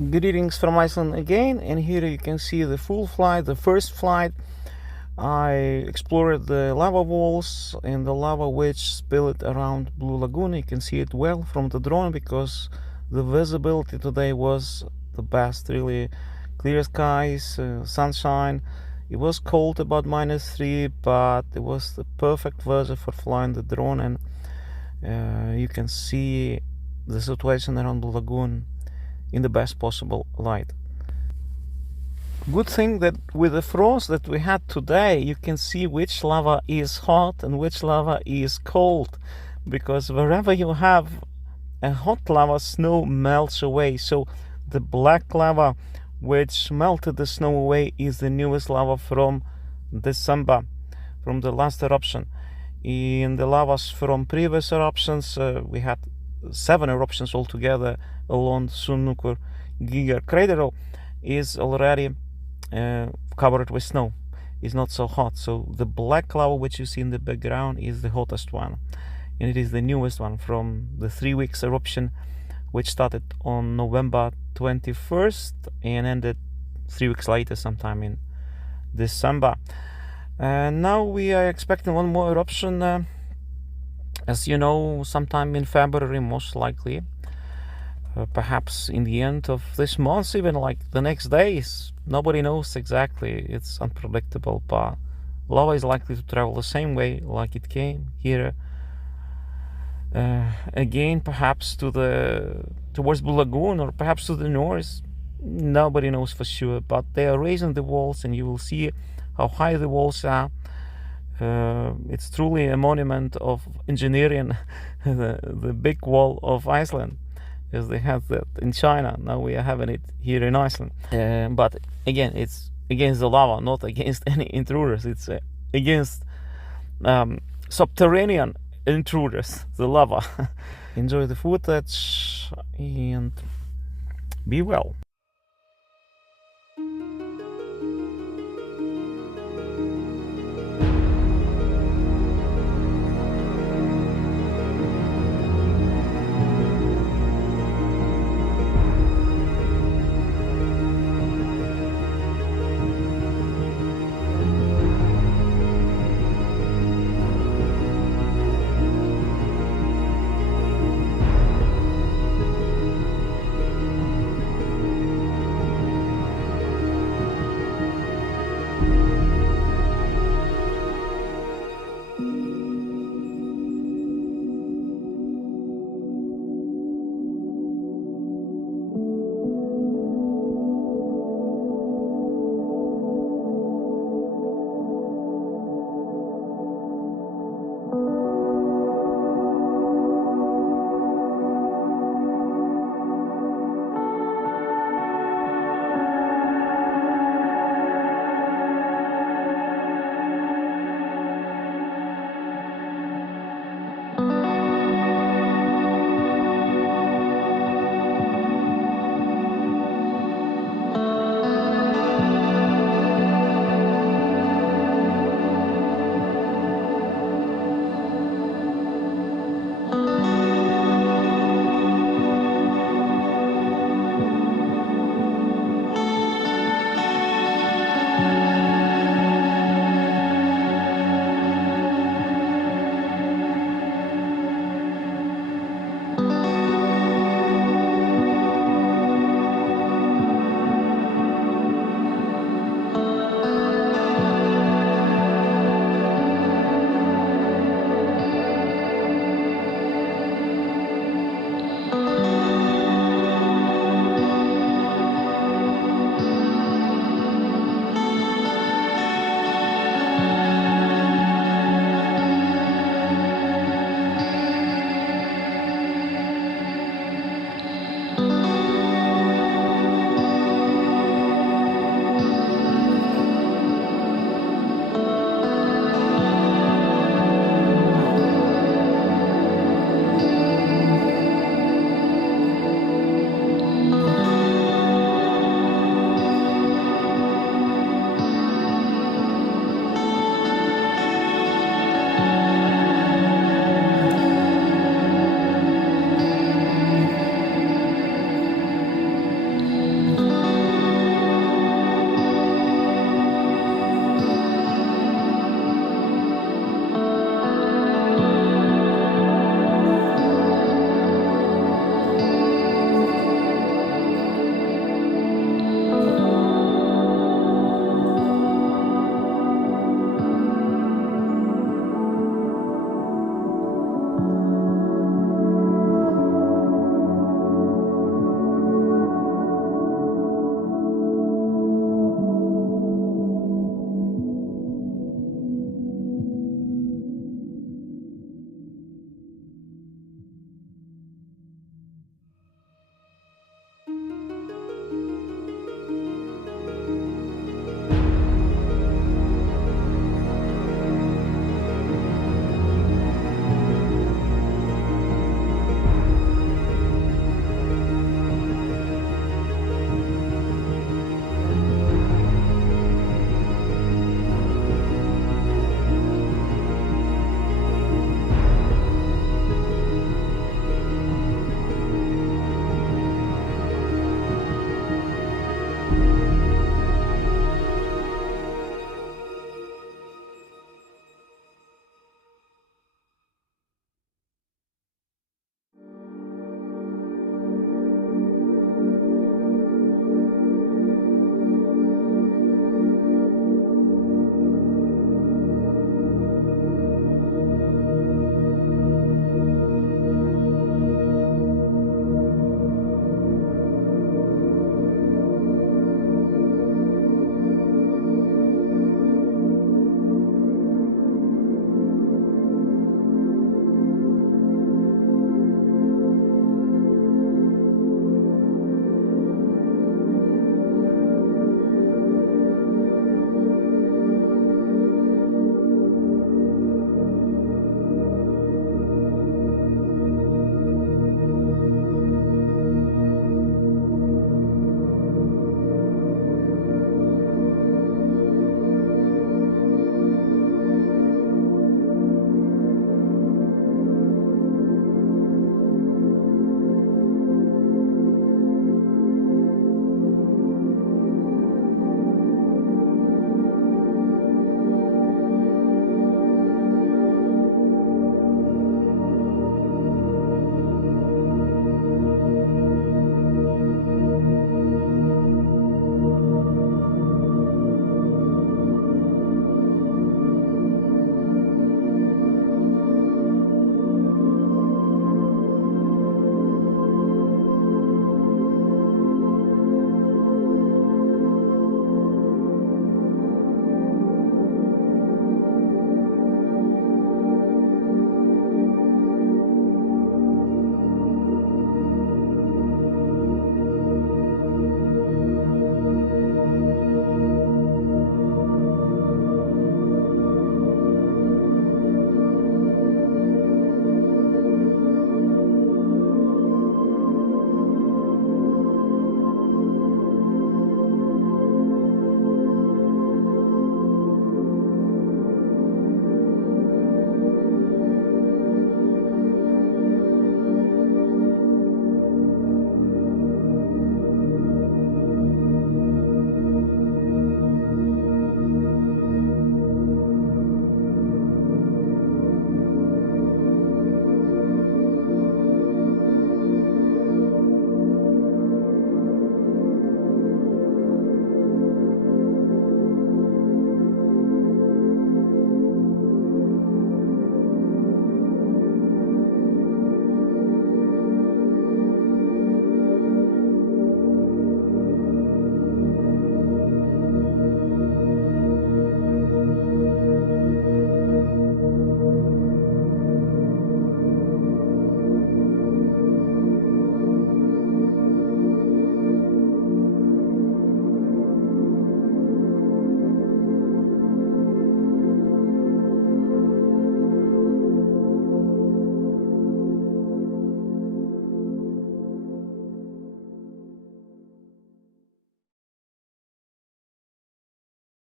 Greetings from Iceland again, and here you can see the full flight, the first flight. I explored the lava walls and the lava which spilled around Blue Lagoon. You can see it well from the drone because the visibility today was the best, really clear skies, sunshine. It was cold, about -3, but it was the perfect weather for flying the drone, and you can see the situation around Blue Lagoon in the best possible light. Good thing that with the frost that we had today, you can see which lava is hot and which lava is cold, because wherever you have a hot lava, snow melts away. So the black lava which melted the snow away is the newest lava from December, from the last eruption. In the lavas from previous eruptions, we had 7 eruptions altogether along Sunnukur Giga crater is already covered with snow. It's not so hot. So the black lava which you see in the background is the hottest one, and it is the newest one from the 3 weeks eruption which started on November 21st and ended 3 weeks later, sometime in December. And now we are expecting one more eruption, as you know, sometime in February, most likely. Perhaps in the end of this month, even like the next days. Nobody knows exactly. It's unpredictable, but lava is likely to travel the same way like it came here. Again, perhaps towards Blue Lagoon, or perhaps to the north. Nobody knows for sure, but they are raising the walls, and you will see how high the walls are. It's truly a monument of engineering, the big wall of Iceland, as they have that in China. Now we are having it here in Iceland. But again, it's against the lava, not against any intruders. It's against subterranean intruders, the lava. Enjoy the footage and be well.